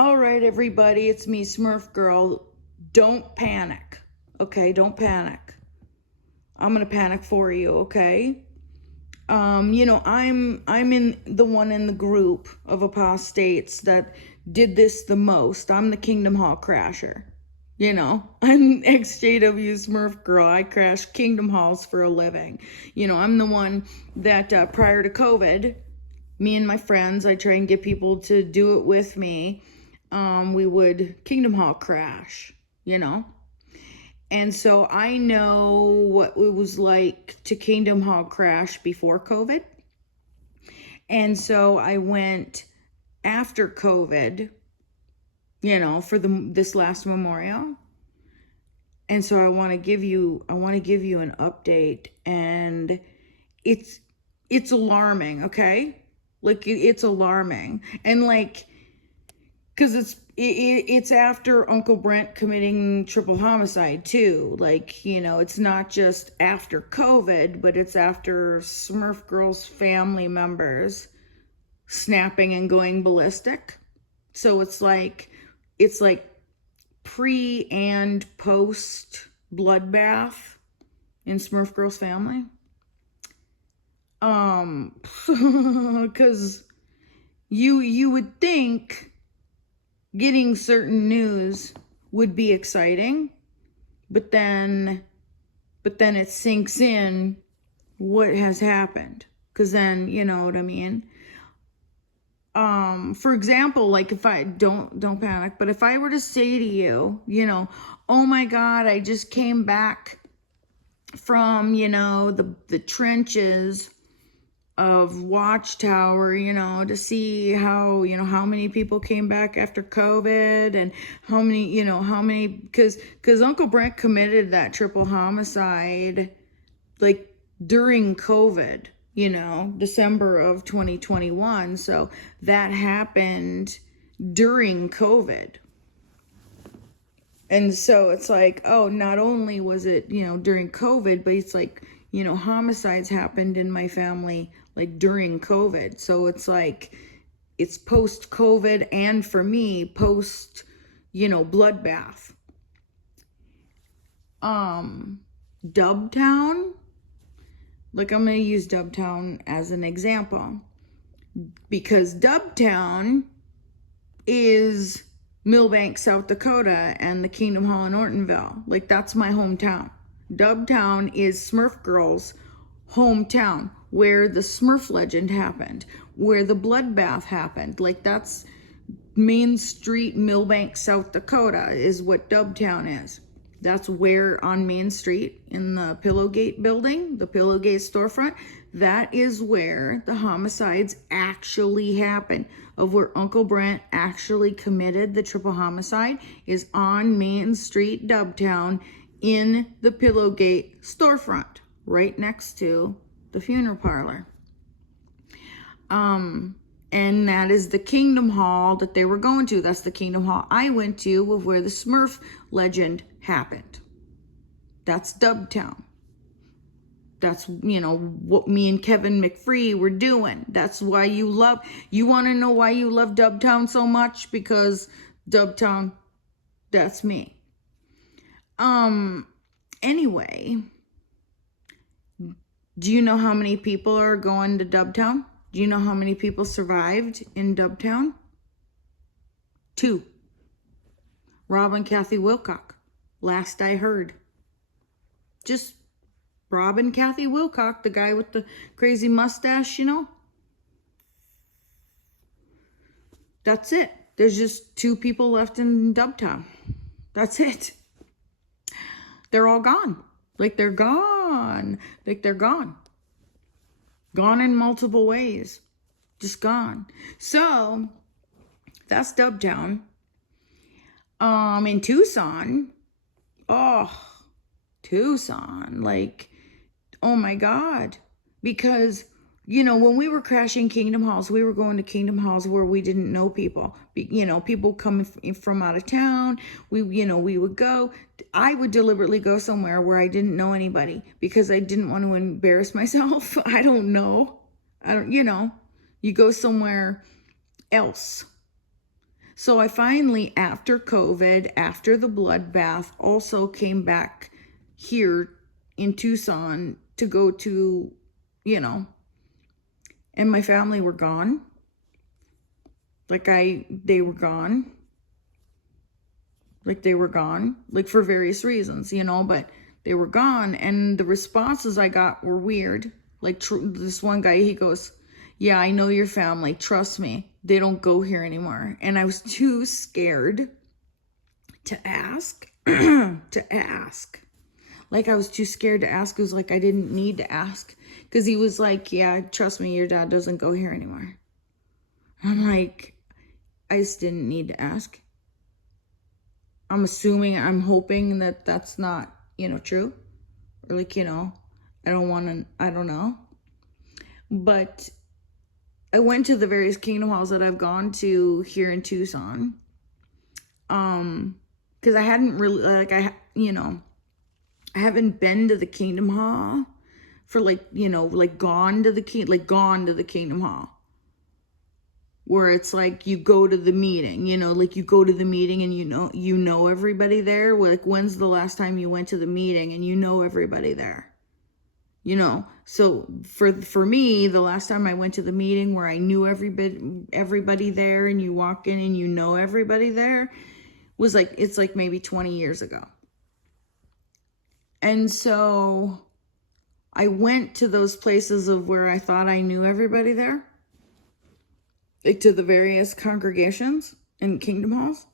All right, everybody, it's me, Smurf Girl. Don't panic, okay? Don't panic. I'm gonna panic for you, okay? I'm in the one in the group of apostates that did this the most. I'm the Kingdom Hall crasher. I'm EXJW Smurf Girl. I crash Kingdom Halls for a living. I'm the one that prior to COVID, me and my friends, I try and get people to do it with me. We would Kingdom Hall crash, And so I know what it was like to Kingdom Hall crash before COVID. And so I went after COVID, for this last memorial. And so I want to give you an update, and it's alarming, okay? Like it's alarming. And like, because it's after Uncle Brent committing triple homicide too. Like, it's not just after COVID, but it's after Smurf Girl's family members snapping and going ballistic. So it's like pre and post bloodbath in Smurf Girl's family. Because you would think getting certain news would be exciting, but then it sinks in what has happened, because then you know what I mean. For example, like if I don't panic, but if I were to say to you, oh my God, I just came back from the trenches of Watchtower, to see how many people came back after COVID, and how many, because Uncle Brent committed that triple homicide like during COVID, December of 2021. So that happened during COVID. And so it's like, oh, not only was it, during COVID, but it's like, homicides happened in my family like during COVID. So it's like, it's post-COVID, and for me, post, bloodbath. Dubtown, like I'm going to use Dubtown as an example, because Dubtown is Millbank, South Dakota, and the Kingdom Hall in Ortonville. Like, that's my hometown. Dubtown is Smurf Girl's hometown, where the Smurf legend happened, where the bloodbath happened. Like, that's Main Street, Millbank, South Dakota is what Dubtown is. That's where on Main Street in the Pillowgate building, the Pillowgate storefront, that is where the homicides actually happened, of where Uncle Brent actually committed the triple homicide, is on Main Street, Dubtown, in the Pillowgate storefront, right next to the funeral parlor. And that is the Kingdom Hall that they were going to. That's the Kingdom Hall I went to, of where the Smurf legend happened. That's Dubtown. That's, what me and Kevin McFree were doing. That's why you want to know why you love Dubtown so much? Because Dubtown, that's me. Anyway, do you know how many people are going to Dubtown? Do you know how many people survived in Dubtown? 2. Rob and Kathy Wilcock, last I heard. Just Rob and Kathy Wilcock, the guy with the crazy mustache, That's it. There's just 2 people left in Dubtown. That's it. They're all gone. Like, they're gone. Like, they're gone. Gone in multiple ways. Just gone. So, that's Dubtown. In Tucson, Tucson, like, oh my God. Because, when we were crashing Kingdom Halls, we were going to Kingdom Halls where we didn't know people. People coming from out of town. We would go. I would deliberately go somewhere where I didn't know anybody, because I didn't want to embarrass myself. I don't know. You go somewhere else. So I finally, after COVID, after the bloodbath, also came back here in Tucson to go to, and my family were gone. They were gone. They were gone, for various reasons, but they were gone. And the responses I got were weird. This one guy, he goes, yeah, I know your family. Trust me. They don't go here anymore. And I was too scared to ask, to ask. I was too scared to ask. It was I didn't need to ask. Because he was like, yeah, trust me, your dad doesn't go here anymore. I'm like, I just didn't need to ask. I'm hoping that that's not, true. Or I don't know. But I went to the various kingdom halls that I've gone to here in Tucson. Because I hadn't really, I haven't been to the kingdom hall for gone to the kingdom hall. Where it's you go to the meeting, you go to the meeting and you know everybody there. When's the last time you went to the meeting and you know everybody there? So for me, the last time I went to the meeting where I knew everybody there and you walk in and you know everybody there was it's maybe 20 years ago. And so I went to those places of where I thought I knew everybody there. To the various congregations and kingdom halls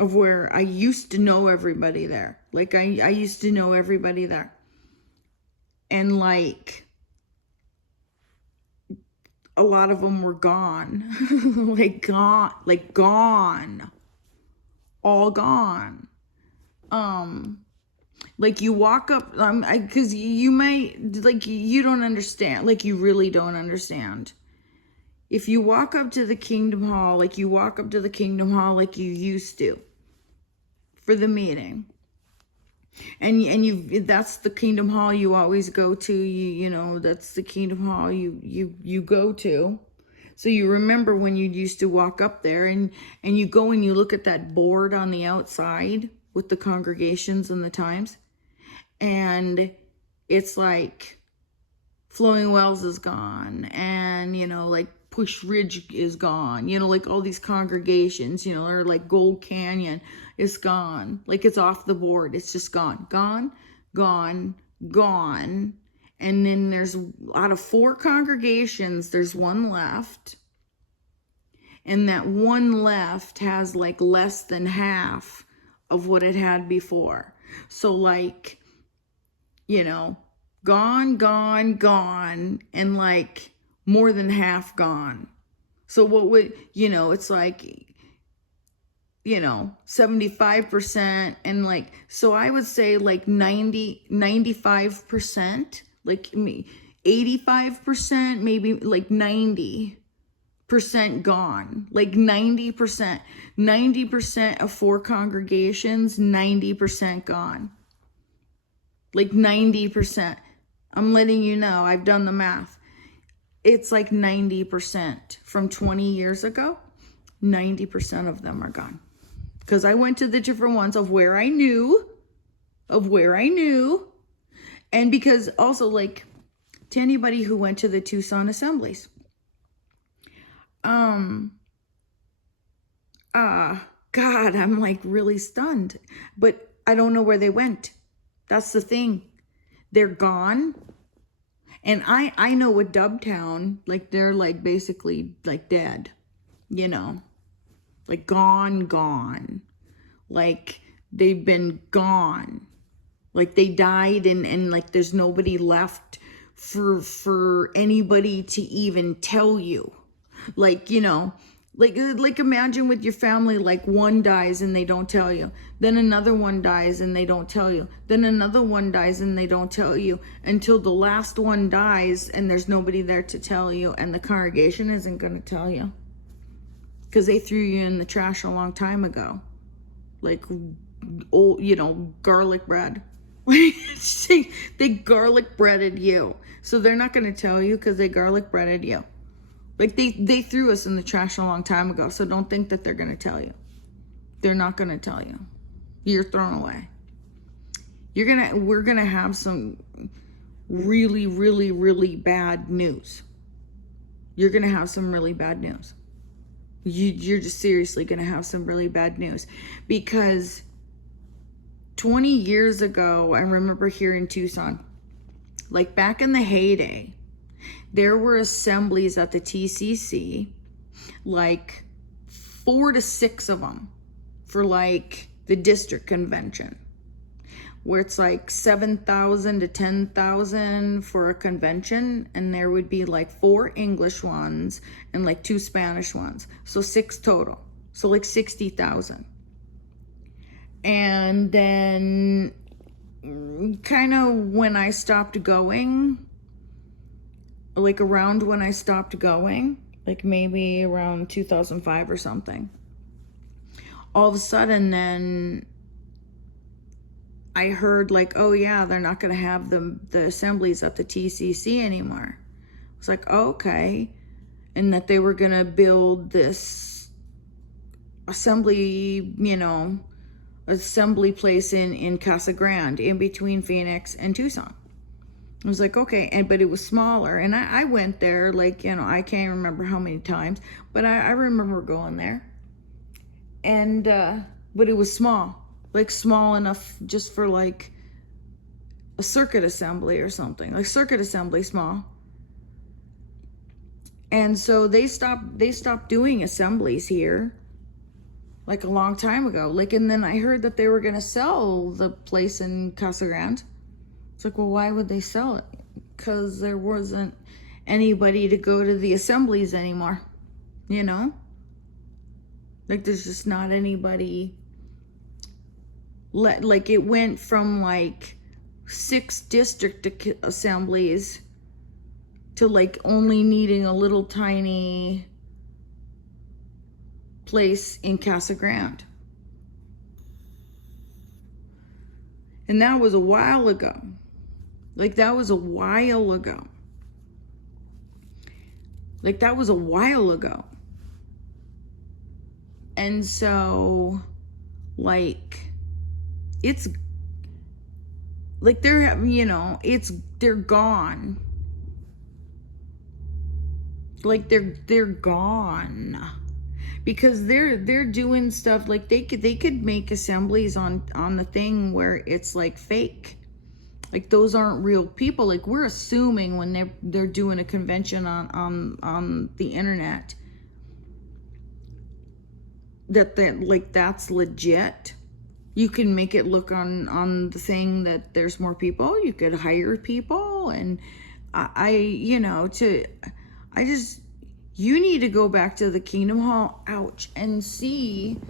of where I used to know everybody there. I used to know everybody there. And a lot of them were gone. Gone. All gone. You walk up, because you might, you don't understand. You really don't understand. If you walk up to the kingdom hall, you walk up to the kingdom hall like you used to for the meeting. And that's the kingdom hall you always go to, that's the kingdom hall you go to. So you remember when you used to walk up there and you go and you look at that board on the outside with the congregations and the times. And it's Flowing Wells is gone. And, Push Ridge is gone, all these congregations, or Gold Canyon is gone. It's off the board. It's just gone. And then there's out of 4 congregations, there's one left. And that one left has less than half of what it had before. So gone, and more than half gone. So what would, it's 75% and so I would say 95%, 85%, maybe 90% gone, 90% of 4 congregations, 90% gone, 90%. I'm letting you know, I've done the math. It's 90% from 20 years ago, 90% of them are gone. Because I went to the different ones of where I knew. And because also to anybody who went to the Tucson assemblies. God, I'm really stunned. But I don't know where they went. That's the thing. They're gone. And I know with Dubtown, they're basically dead, gone. They've been gone. They died and there's nobody left for anybody to even tell you. Imagine with your family, one dies and they don't tell you. Then another one dies and they don't tell you. Then another one dies and they don't tell you until the last one dies and there's nobody there to tell you. And the congregation isn't going to tell you. Because they threw you in the trash a long time ago. Old, garlic bread. They garlic breaded you. So they're not going to tell you because they garlic breaded you. Like they threw us in the trash a long time ago, so don't think that they're going to tell you. They're not going to tell you. You're thrown away. We're going to have some really, really, really bad news. You're going to have some really bad news. You're just seriously going to have some really bad news. Because 20 years ago, I remember here in Tucson, like back in the heyday, there were assemblies at the TCC, like 4 to 6 of them for like the district convention, where it's like 7,000 to 10,000 for a convention, and there would be like 4 English ones and like 2 Spanish ones, so 6 total, so like 60,000. And then kind of when I stopped going, like around when I stopped going, like maybe around 2005 or something, all of a sudden then I heard like, oh yeah, they're not going to have the assemblies at the TCC anymore. I was like, oh, okay. And that they were going to build this assembly, assembly place in Casa Grande, in between Phoenix and Tucson. I was like, okay, but it was smaller. And I went there, like, I can't remember how many times, but I remember going there. And, but it was small. Like small enough just for like a circuit assembly or something, like circuit assembly small. And so they stopped doing assemblies here like a long time ago. Like, and then I heard that they were going to sell the place in Casa Grande. It's like, well, why would they sell it? Because there wasn't anybody to go to the assemblies anymore, Like there's just not anybody. Like it went from like 6 district assemblies to like only needing a little tiny place in Casa Grande. And that was a while ago. Like that was a while ago. And so like it's like they're gone. Like they're gone because they're doing stuff like they could make assemblies on the thing where it's like fake. Like those aren't real people. Like we're assuming when they're doing a convention on the internet that like that's legit. You can make it look on the thing that there's more people. You could hire people, and you need to go back to the Kingdom Hall, and see,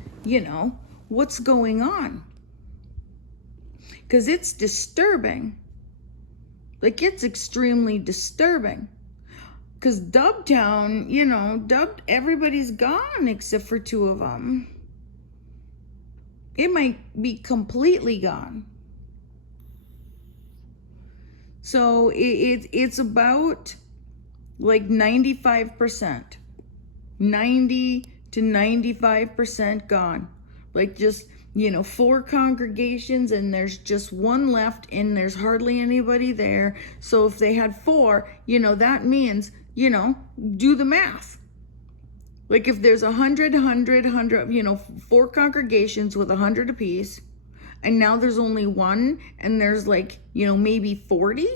what's going on. Because it's disturbing. Like it's extremely disturbing. Because Dubtown, everybody's gone except for 2 of them. It might be completely gone. So it's about like 95%. 90 to 95% gone. Like just, 4 congregations and there's just 1 left and there's hardly anybody there. So if they had 4, that means, do the math. Like if there's 100, 4 congregations with 100 apiece, and now there's only 1, and there's like, maybe 40.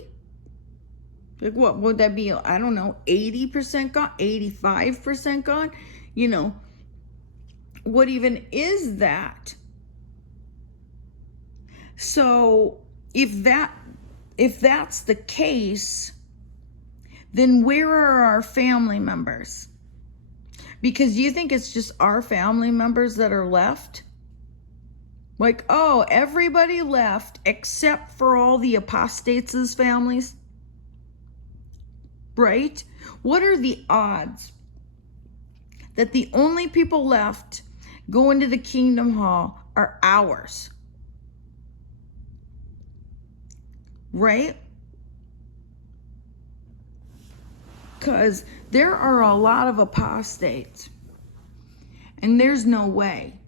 Like what would that be? I don't know, 80% gone, 85% gone. What even is that? So if that's the case, then where are our family members? Because you think it's just our family members that are left? Like, oh, everybody left except for all the apostates' families? Right? What are the odds that the only people left going to the Kingdom Hall are ours? Right? Because there are a lot of apostates. And there's no way.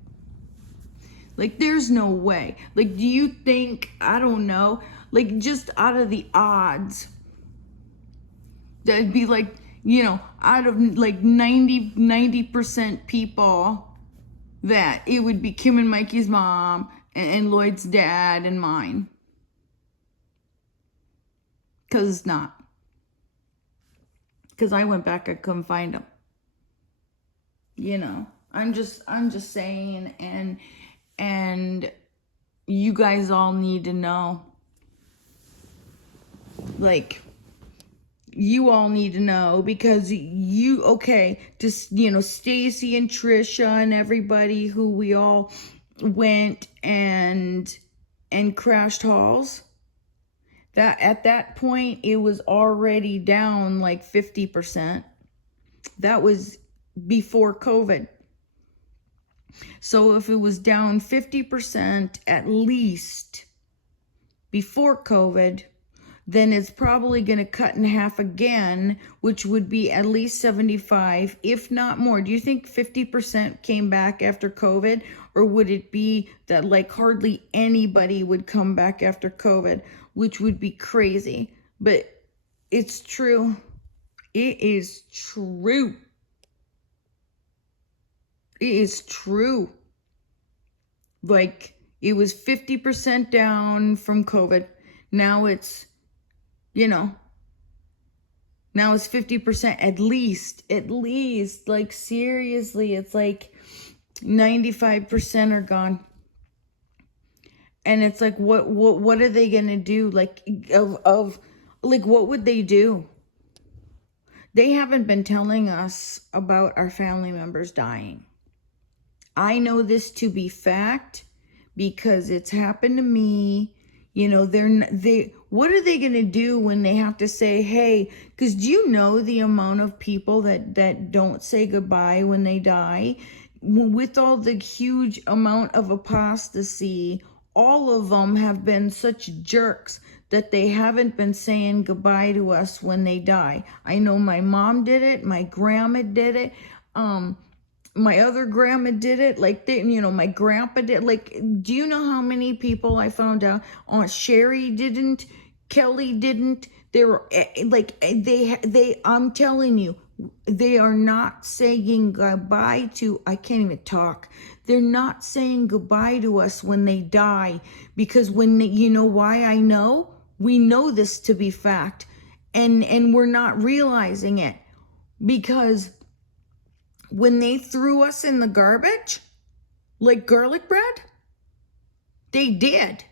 Like, there's no way. Like, do you think, I don't know, like, just out of the odds, that'd be like, you know, out of like 90% people, that it would be Kim and Mikey's mom and Lloyd's dad and mine. Because it's not. Because I went back, I couldn't find them. You know, I'm just saying, and you guys all need to know. Like, you all need to know, because you, okay, just, you know, Stacy and Trisha and everybody who we all went and crashed halls, that at that point it was already down like 50%. That was before COVID. So if it was down 50% at least before COVID, then it's probably going to cut in half again, which would be at least 75, if not more. Do you think 50% came back after COVID? Or would it be that like hardly anybody would come back after COVID, which would be crazy? But it's true. It is true. It is true. Like, it was 50% down from COVID. Now it's, you know, now it's 50% at least, like, seriously, it's like 95% are gone. And it's like, what are they gonna do? Like, like, what would they do? They haven't been telling us about our family members dying. I know this to be fact because it's happened to me. You know, what are they going to do when they have to say, hey, because do you know the amount of people that don't say goodbye when they die? With all the huge amount of apostasy, all of them have been such jerks that they haven't been saying goodbye to us when they die. I know my mom did it, my grandma did it, my other grandma did it, like, they, you know, my grandpa did. Like, do you know how many people I found out? Aunt Sherry didn't, Kelly didn't. They were like, I'm telling you, they are not saying goodbye to, I can't even talk. They're not saying goodbye to us when they die, because you know why I know? We know this to be fact, and we're not realizing it, because when they threw us in the garbage, like garlic bread, they did.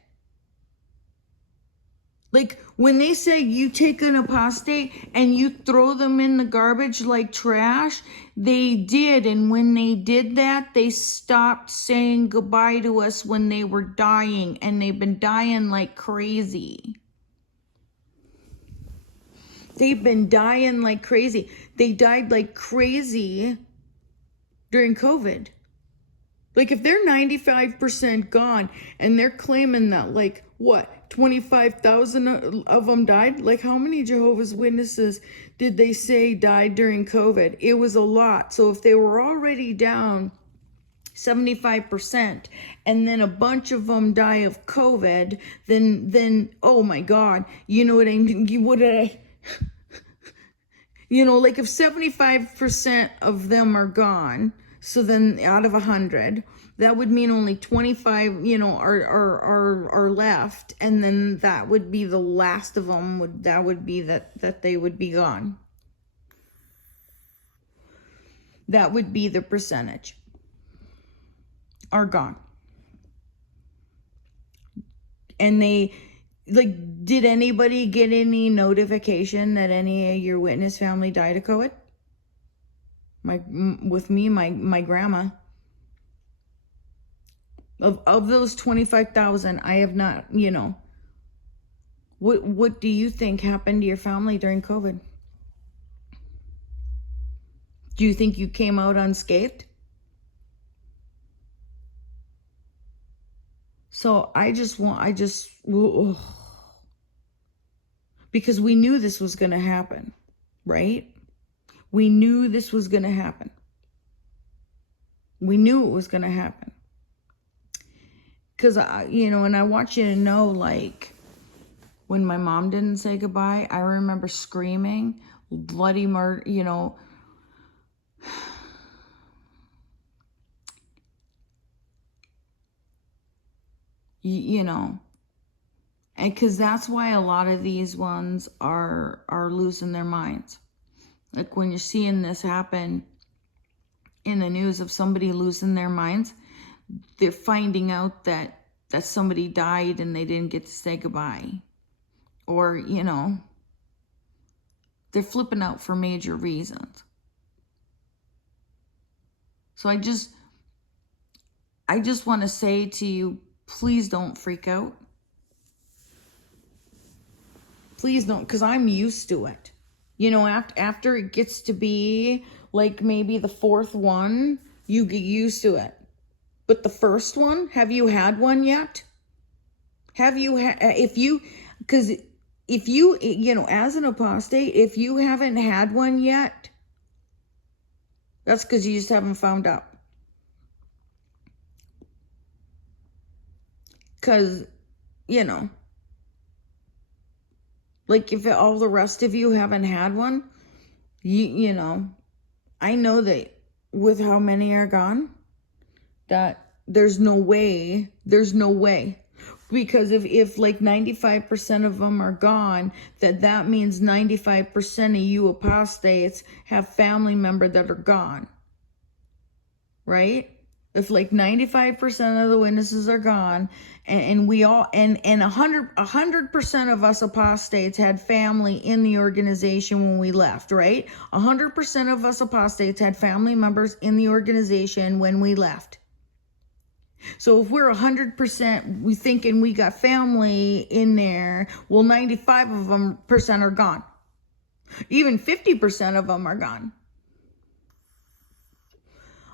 Like, when they say you take an apostate and you throw them in the garbage like trash, they did. And when they did that, they stopped saying goodbye to us when they were dying. And they've been dying like crazy. They've been dying like crazy. They died like crazy during COVID. Like, if they're 95% gone and they're claiming that, like, what, 25,000 of them died? Like, how many Jehovah's Witnesses did they say died during COVID? It was a lot. So if they were already down 75% and then a bunch of them die of COVID, then oh my God, you know what I mean? You know, like, if 75% of them are gone, so then out of 100, that would mean only 25, you know, are left, and then that would be the last of them. That would be that they would be gone. That would be the percentage are gone. And they, like, did anybody get any notification that any of your witness family died of COVID? My grandma. Of those 25,000, I have not, you know. What do you think happened to your family during COVID? Do you think you came out unscathed? So because we knew this was going to happen, right? We knew this was going to happen. We knew it was going to happen. Because, and I want you to know, like, when my mom didn't say goodbye, I remember screaming, bloody murder, and because that's why a lot of these ones are losing their minds. Like when you're seeing this happen in the news of somebody losing their minds, they're finding out that somebody died and they didn't get to say goodbye. Or, they're flipping out for major reasons. So I just want to say to you, please don't freak out. Please don't, because I'm used to it. After it gets to be like maybe the fourth one, you get used to it. But the first one, have you had one yet? Have you, because if you, as an apostate, if you haven't had one yet, that's because you just haven't found out. Because, like if all the rest of you haven't had one, I know that with how many are gone, that there's no way. Because if like 95% of them are gone, that means 95% of you apostates have family members that are gone. Right? If like 95% of the witnesses are gone, and we all, and 100% of us apostates had family in the organization when we left, right? 100% of us apostates had family members in the organization when we left. So if we're 100%, we thinking we got family in there, well, 95 of them are gone. Even 50% of them are gone.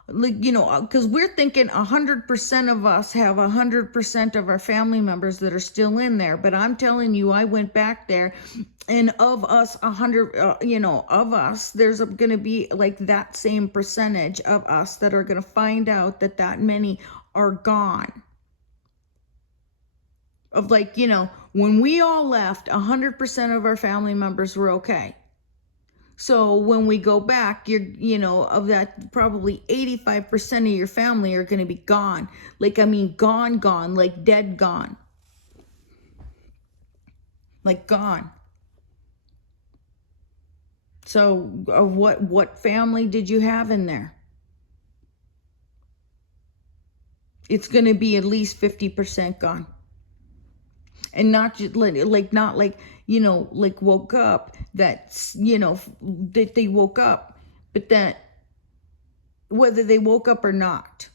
Like, because we're thinking 100% of us have 100% of our family members that are still in there. But I'm telling you, I went back there, and of us, of us, there's going to be like that same percentage of us that are going to find out that many are gone. Of like, when we all left, 100% of our family members were okay. So when we go back, of that, probably 85% of your family are going to be gone. Like, gone, like dead gone. Like gone. So of what family did you have in there? It's going to be at least 50% gone. And not just like woke up, that they woke up, but that whether they woke up or not,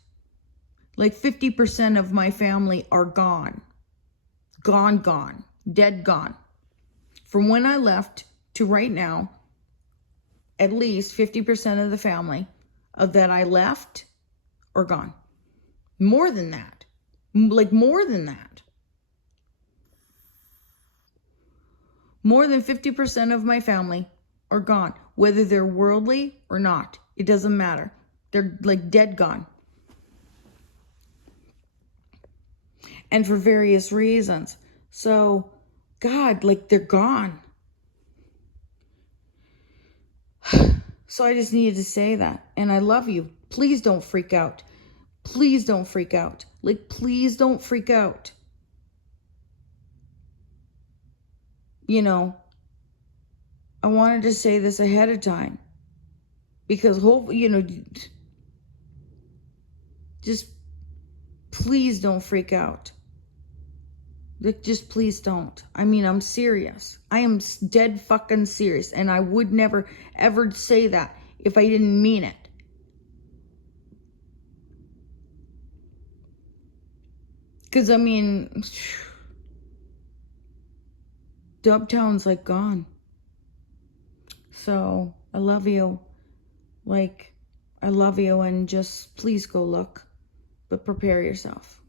like 50% of my family are gone, dead gone. From when I left to right now, at least 50% of the family that I left are gone. More than that. More than 50% of my family are gone. Whether they're worldly or not, it doesn't matter. They're like dead gone. And for various reasons. So, God, like they're gone. So I just needed to say that. And I love you. Please don't freak out. Please don't freak out. Like, please don't freak out. I wanted to say this ahead of time. Because just please don't freak out. Like, just please don't. I'm serious. I am dead fucking serious. And I would never, ever say that if I didn't mean it. Because, Dubtown's like gone. So, I love you. Like, I love you, and just please go look. But prepare yourself.